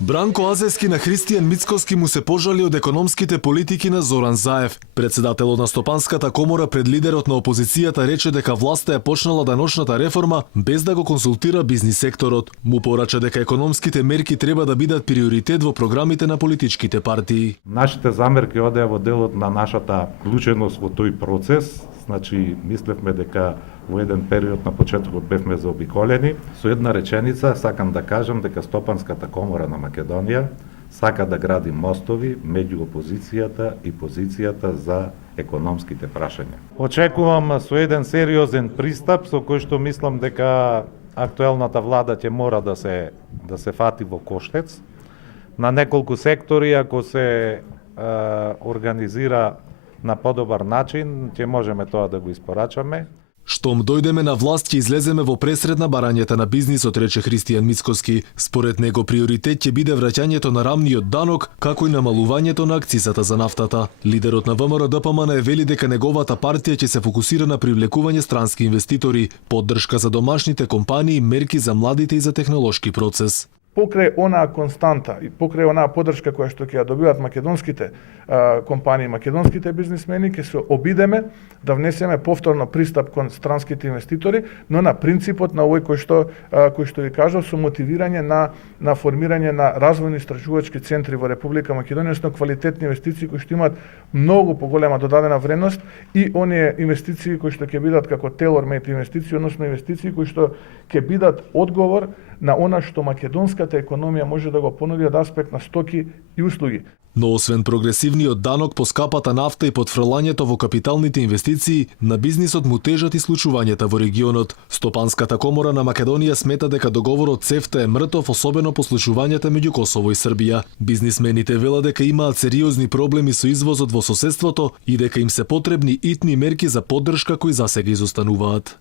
Бранко Азевски на Христијан Мицкоски му се пожали од економските политики на Зоран Заев. Председателот на Стопанската комора пред лидерот на опозицијата рече дека власта е почнала даночната реформа без да го консултира бизнис секторот. Му порача дека економските мерки треба да бидат приоритет во програмите на политичките партии. Нашите замерки одеа во делот на нашата вклученост во тој процес. Значи, мислевме дека во еден период на почетокот бевме заобиколени. Со една реченица сакам да кажам дека Стопанската комора на Македонија сака да гради мостови меѓу опозицијата и позицијата за економските прашања. Очекувам со еден сериозен пристап со кој што мислам дека актуелната влада ќе мора да се фати во коштец. На неколку сектори, ако се организира на подобар начин, ќе можеме тоа да го испорачаме. Штом дојдеме на власт, ќе излеземе во пресред на барањата на бизнисот, рече Христијан Мицкоски. Според него приоритет ќе биде враќањето на рамниот данок, како и намалувањето на акцизата за нафтата. Лидерот на ВМРО-ДПМН вели дека неговата партија ќе се фокусира на привлекување странски инвеститори, поддршка за домашните компании, мерки за младите и за технолошки процес. Покрај онаа константа и покрај онаа поддршка која што ќе ја добиваат македонските компании, македонските бизнисмени, ќе се обидеме да внесеме повторно пристап кон странските инвеститори, но на принципот на овој кој што ви кажав, со мотивирање на формирање на развојни истражувачки центри во Република Македонија, односно квалитетни инвестиции кои што имаат многу поголема додадена вредност и оние инвестиции кои што ќе бидат како tailor-made инвестиции, односно инвестиции кои што ќе бидат одговор на она што македонската економија може да го понуди од аспект на стоки и услуги. Но освен прогресивниот данок по скапата нафта и подфрлањето во капиталните инвестиции, на бизнисот му тежат и случувањата во регионот. Стопанската комора на Македонија смета дека договорот ЦЕФТА е мртов, особено по случувањата меѓу Косово и Србија. Бизнисмените велат дека имаат сериозни проблеми со извозот во соседството и дека им се потребни итни мерки за поддршка кои засега изостануваат.